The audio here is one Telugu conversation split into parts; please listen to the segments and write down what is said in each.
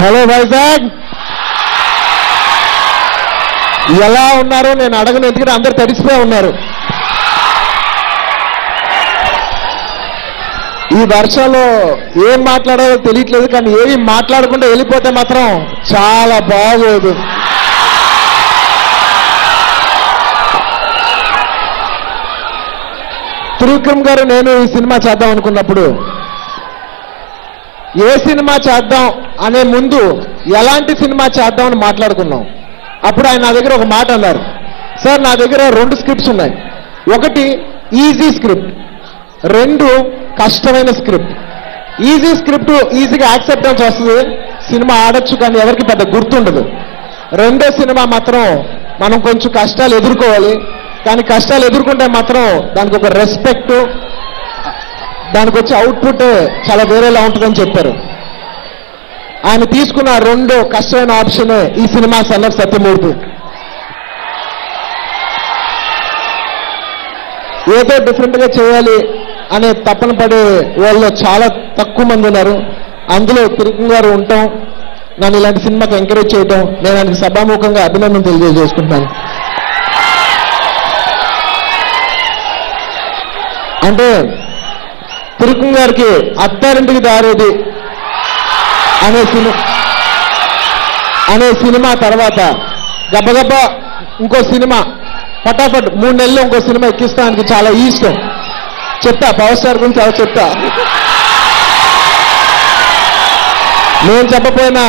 హలో వైజాగ్, ఎలా ఉన్నారో నేను అడగను, ఎందుకంటే అందరు తడిసిపోయి ఉన్నారు. ఈ వర్షంలో ఏం మాట్లాడాలో తెలియట్లేదు, కానీ ఏమి మాట్లాడకుండా వెళ్ళిపోతే మాత్రం చాలా బాగోదు. త్రివిక్రమ్ గారు నేను ఈ సినిమా చేద్దాం అనుకున్నప్పుడు ఏ సినిమా చేద్దాం అనే ముందు ఎలాంటి సినిమా చేద్దాం అని మాట్లాడుకున్నాం. అప్పుడు ఆయన నా దగ్గర ఒక మాట అన్నారు, సార్ నా దగ్గర 2 స్క్రిప్ట్స్ ఉన్నాయి. ఒకటి ఈజీ స్క్రిప్ట్, 2 కష్టమైన స్క్రిప్ట్. ఈజీ స్క్రిప్ట్ ఈజీగా యాక్సెప్టెన్స్ వస్తుంది, సినిమా ఆడొచ్చు, కానీ ఎవరికి పెద్ద గుర్తుండదు. రెండో సినిమా మాత్రం మనం కొంచెం కష్టాలు ఎదుర్కోవాలి, కానీ కష్టాలు ఎదుర్కొంటే మాత్రం దానికి ఒక రెస్పెక్ట్, దానికి వచ్చే అవుట్పుట్ చాలా వేరేలా ఉంటుందని చెప్పారు. ఆయన తీసుకున్న 2 కష్టమైన ఆప్షన్ ఈ సినిమా సన్ ఆఫ్ సత్యమూర్తి. ఏదో డిఫరెంట్గా చేయాలి అనే తపన పడే వాళ్ళు చాలా తక్కువ మంది ఉన్నారు. అందులో త్రివిక్రమ్ గారు ఉంటాం, నన్ను ఇలాంటి సినిమాకి ఎంకరేజ్ చేయడం, నేను ఆయనకి సభాముఖంగా అభినందన తెలియజేసుకుంటున్నాను. అంటే త్రివిక్రమ్ గారికి అత్తారింటికి దారేది అనే సినిమా తర్వాత గబగబా ఇంకో సినిమా ఫటాఫట్ 3 నెలల్లో ఇంకో సినిమా ఎక్కిస్తానికి చాలా ఇష్టం. చెప్తా, పవర్ స్టార్ గురించి అలా చెప్తా. నేను చెప్పపోయినా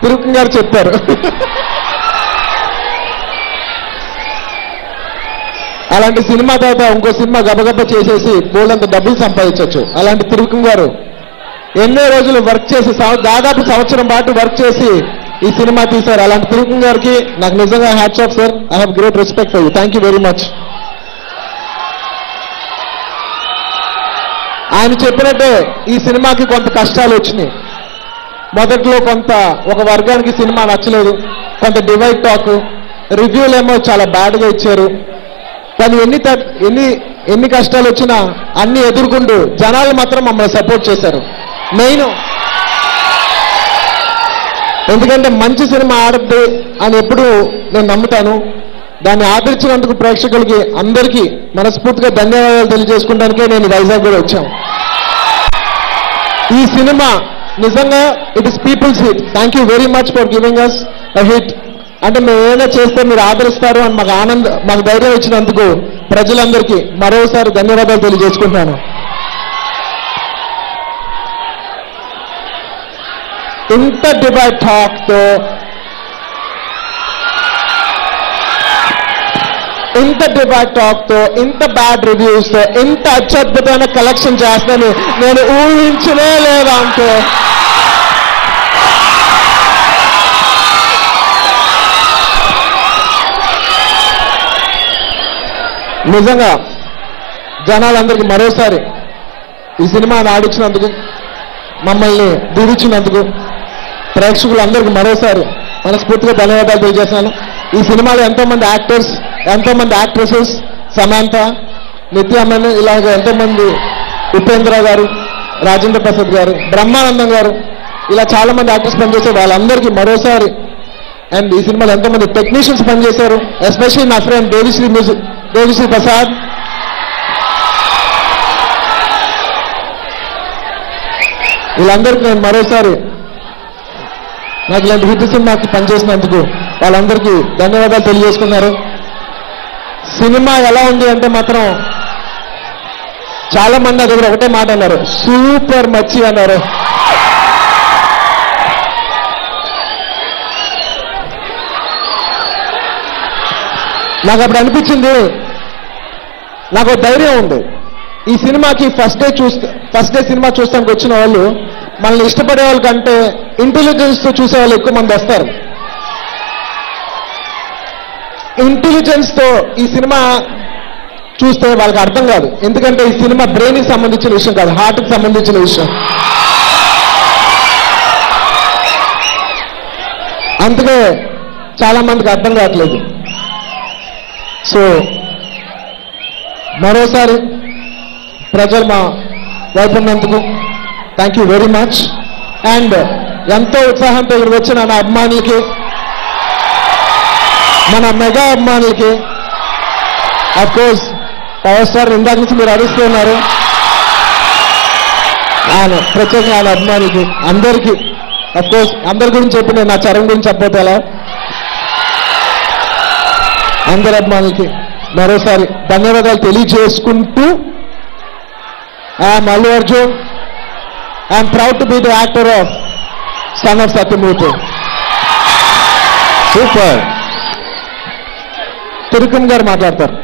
త్రివిక్రమ్ గారు చెప్తారు. అలాంటి సినిమా తర్వాత ఇంకో సినిమా గబగబ చేసేసి బోల్డంత డబ్బులు సంపాదించవచ్చు. అలాంటి త్రివిక్రమ్ గారు ఎన్నో రోజులు వర్క్ చేసి దాదాపు సంవత్సరం పాటు వర్క్ చేసి ఈ సినిమా తీశారు. అలాంటి త్రివిక్రమ్ గారికి నాకు నిజంగా hats off sir. I have great respect for you. Thank you very much. ఆయన చెప్పినట్టే ఈ సినిమాకి కొంత కష్టాలు వచ్చినాయి. మొదట్లో కొంత ఒక వర్గానికి సినిమా నచ్చలేదు, కొంత డివైడ్ టాక్, రివ్యూలు ఏమో చాలా బ్యాడ్గా ఇచ్చారు. కానీ ఎన్ని కష్టాలు వచ్చినా అన్ని ఎదుర్కొంటూ జనాలు మాత్రం మమ్మల్ని సపోర్ట్ చేశారు. మెయిన్ ఎందుకంటే మంచి సినిమా ఆడద్దు అని ఎప్పుడు నేను నమ్ముతాను. దాన్ని ఆదరించినందుకు ప్రేక్షకులకి అందరికీ మనస్ఫూర్తిగా ధన్యవాదాలు తెలియజేసుకోవడానికే నేను వైజాగ్ కూడా వచ్చాను. ఈ సినిమా నిజంగా it is people's hit. Thank you very much for giving us a hit. అంటే మేము ఏదైనా చేస్తే మీరు ఆదరిస్తారు అని మాకు ధైర్యం ఇచ్చినందుకు ప్రజలందరికీ మరోసారి ధన్యవాదాలు తెలియజేసుకుంటున్నాను. ఇంత డిబేట్ టాక్తో, ఇంత బ్యాడ్ రివ్యూస్తో, ఇంత అత్యద్భుతమైన కలెక్షన్ చేస్తాను నేను ఊహించలే లేదా అంటే నిజంగా జనాలందరికీ మరోసారి ఈ సినిమాని ఆడించినందుకు, మమ్మల్ని దీవించినందుకు ప్రేక్షకులందరికీ మరోసారి మనస్ఫూర్తిగా ధన్యవాదాలు తెలియజేస్తున్నాను. ఈ సినిమాలో ఎంతోమంది యాక్టర్స్, ఎంతోమంది యాక్ట్రెసెస్, సమాంత, నిత్యామన్, ఇలాగ ఎంతోమంది, ఉపేంద్ర గారు, రాజేంద్ర ప్రసాద్ గారు, బ్రహ్మానందం గారు, ఇలా చాలామంది యాక్టర్స్ పనిచేశారు. వాళ్ళందరికీ మరోసారి, అండ్ ఈ సినిమాలో ఎంతోమంది టెక్నీషియన్స్ పనిచేశారు, ఎస్పెషల్లీ నా ఫ్రెండ్ దేవిశ్రీ ప్రసాద్, వీళ్ళందరికీ నేను మరోసారి నాకు ఇలాంటి హిట్ సినిమాకి పనిచేసినందుకు వాళ్ళందరికీ ధన్యవాదాలు తెలియజేసుకున్నారు. సినిమా ఎలా ఉంది అంటే మాత్రం చాలా మంది నా దగ్గర ఒకటే మాట అన్నారు, సూపర్ మచ్చి అన్నారు. నాకు అప్పుడు అనిపించింది, నాకు ధైర్యం ఉంది. ఈ సినిమాకి ఫస్ట్ డే సినిమా చూస్తానికి వచ్చిన వాళ్ళు మనల్ని ఇష్టపడే వాళ్ళకంటే ఇంటెలిజెన్స్తో చూసే వాళ్ళు ఎక్కువ మంది వస్తారు. ఇంటెలిజెన్స్తో ఈ సినిమా చూస్తే వాళ్ళకి అర్థం కాదు, ఎందుకంటే ఈ సినిమా బ్రెయిన్కి సంబంధించిన విషయం కాదు, హార్ట్కి సంబంధించిన విషయం. అందుకే చాలా మందికి అర్థం కావట్లేదు. సో మరోసారి ప్రజలు మా వైపు ఉన్నందుకు thank you very much. And ఎంతో ఉత్సాహంతో ఇక్కడికి వచ్చిన నా అభిమానులకి, మన మెగా అభిమానులకి, అఫ్ కోర్స్ పవర్ స్టార్ ఇందాక నుంచి మీరు అరుస్తున్నారు, ఆయన ప్రత్యేకంగా ఆయన అభిమానులకి అందరికీ, అఫ్ కోర్స్ అందరి గురించి చెప్పి నేను నా చరణ్ గురించి చెప్పకపోతే ఎలా, అందరి అభిమానులకి మరోసారి ధన్యవాదాలు తెలియజేసుకుంటూ, I'm Allu Arjun, I'm proud to be the actor of Son of Satyamurthy. Super. తిరుకం గారు మాట్లాడతారు.